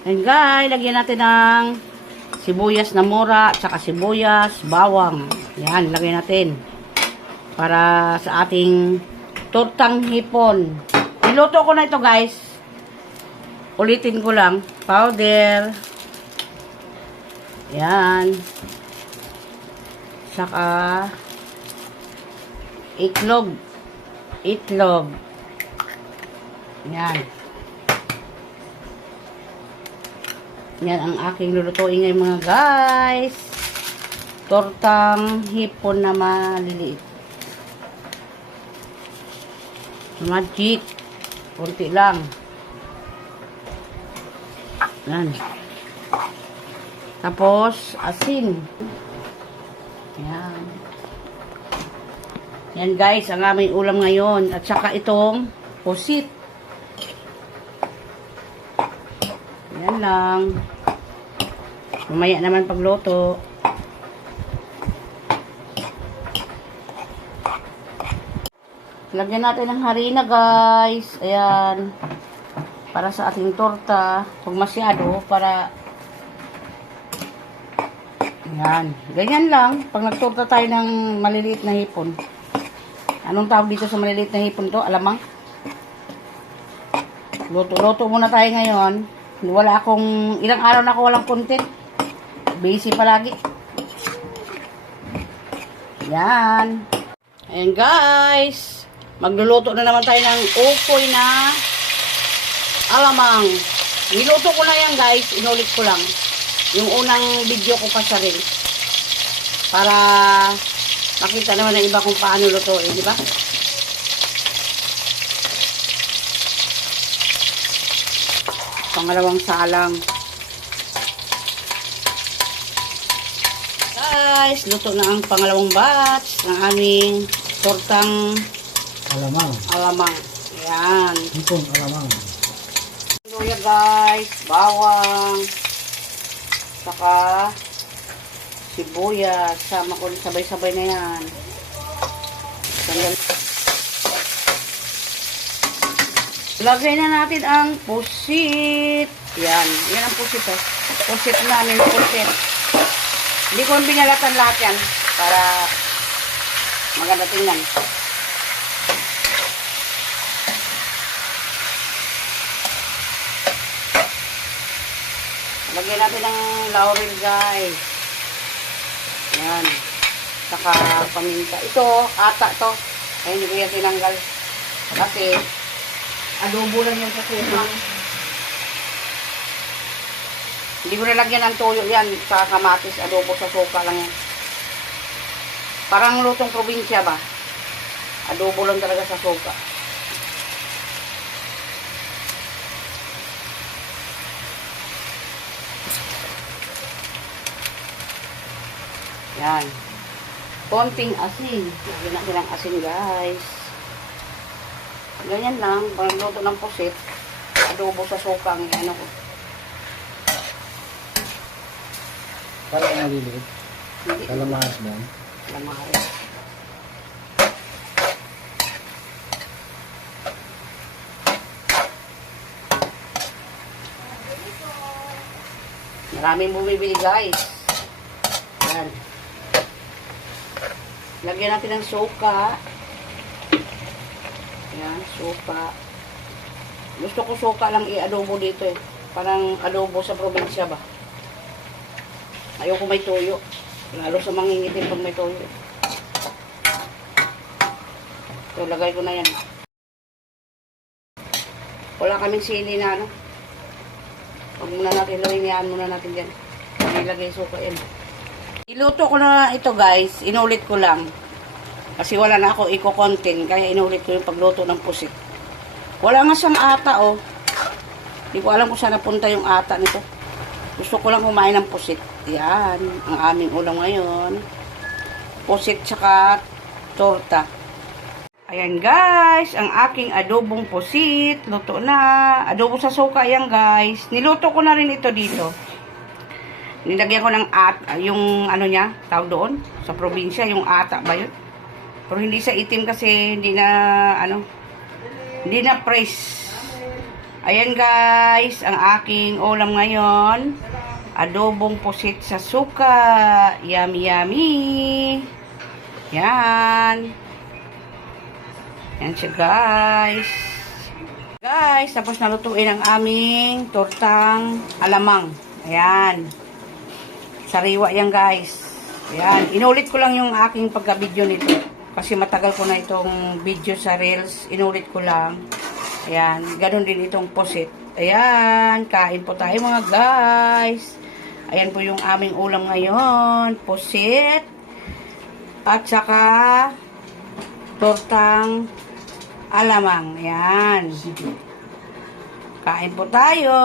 And guys, lagyan natin ng sibuyas na mura, tsaka sibuyas, bawang. Yan, lagyan natin. Para sa ating tortang hipon. Niluto ko na ito guys. Ulitin ko lang. Powder. Yan. Saka itlog. Itlog. Yan. Yan ang aking lulutuin ngayon mga guys. Tortang hipon na maliliit. Magic. Kunti lang. Yan. Tapos, asin. Yan. Yan guys, ang aming ulam ngayon. At saka itong pusit. Yan lang. Mamaya naman pagluto. Lagyan natin ng harina guys. Ayan. Para sa ating torta. Huwag masyado para Ayan. Ganyan lang. Pag nagtorta tayo ng maliliit na hipon. Anong tawag dito sa maliliit na hipon to? Alamang? Luto-luto muna tayo ngayon. Wala akong, ilang araw na ako walang content. Busy palagi. Yan. Ayan guys. Magluluto na naman tayo ng ukoy na alamang. Niluto ko na yan guys. Inulit ko lang. Yung unang video ko pa sa rin. Para makita naman ng iba kung paano lutuin, di Pangalawang salang. Guys, luto na ang pangalawang batch ng aming tortang Alamang. alamang. Ayan. Hipon alamang. Luya guys, bawang, saka sibuyas, sama ko sabay-sabay na yan. Sandali. Lagay na natin ang pusit. Yan, yan ang pusit oh. Pusit namin, pusit. Hindi ko binalatan lahat yan para maganda tingnan. Lagyan natin ng laurel guys. Yan. Saka paminta. Ito, ata to. Ay, hindi ko yan tinanggal. Kasi, adobo lang sa suka. Hindi ko nalagyan ng toyo yan sa kamatis. Adobo sa suka lang yan. Parang lutong probinsya ba? Adobo lang talaga sa suka. Yan. Konting asin. Lagyan natin ng asin, guys. Ganyan lang. Pagluto ng pusit, adobo sa suka ang ano ko. Para maliliit. Hindi. Kalamahas mo. Lamari. Maraming bumibili guys. Yan. Lagyan natin ng suka. Yan, suka. Gusto ko suka lang i-adobo dito eh. Parang adobo sa probinsya ba. Ayoko may tuyo. Lalo sa mangingitim pag may toyo. So, lagay ko na yan. Wala kaming sili na ano. Huwag muna natin lagay yan muna natin dyan. Nilagay suka yan. Iluto ko na ito guys. Inulit ko lang. Kasi wala na ako eco-content. Kaya inulit ko yung pagluto ng pusit. Wala nga siyang ata oh. Hindi ko alam kung saan napunta yung ata nito. Gusto ko lang kumain ng pusit. Yan, ang aming ulam ngayon. Pusit tsaka torta. Ayan guys, ang aking adobong pusit. Luto na. Adobo sa suka yan guys. Niluto ko na rin ito dito. Nilagyan ko ng at, yung ano niya, tawag doon, sa probinsya, yung ata ba yun? Pero hindi sa itim kasi hindi na, ano, hindi na fresh. Ayan guys, ang aking ulam ngayon. Adobong pusit sa suka. Yummy, yummy. Yan. Yan siya guys. Guys, tapos nalutuin ang aming tortang alamang. Ayan. Sariwa yan guys. Ayan. Inulit ko lang yung aking pagka-video nito. Kasi matagal ko na itong video sa Reels. Inulit ko lang. Ayan. Ganon din itong posit. Ayan. Kain po tayo mga guys. Ayan po yung aming ulam ngayon. Posit. At saka tortang alamang. Ayan. Kain po tayo.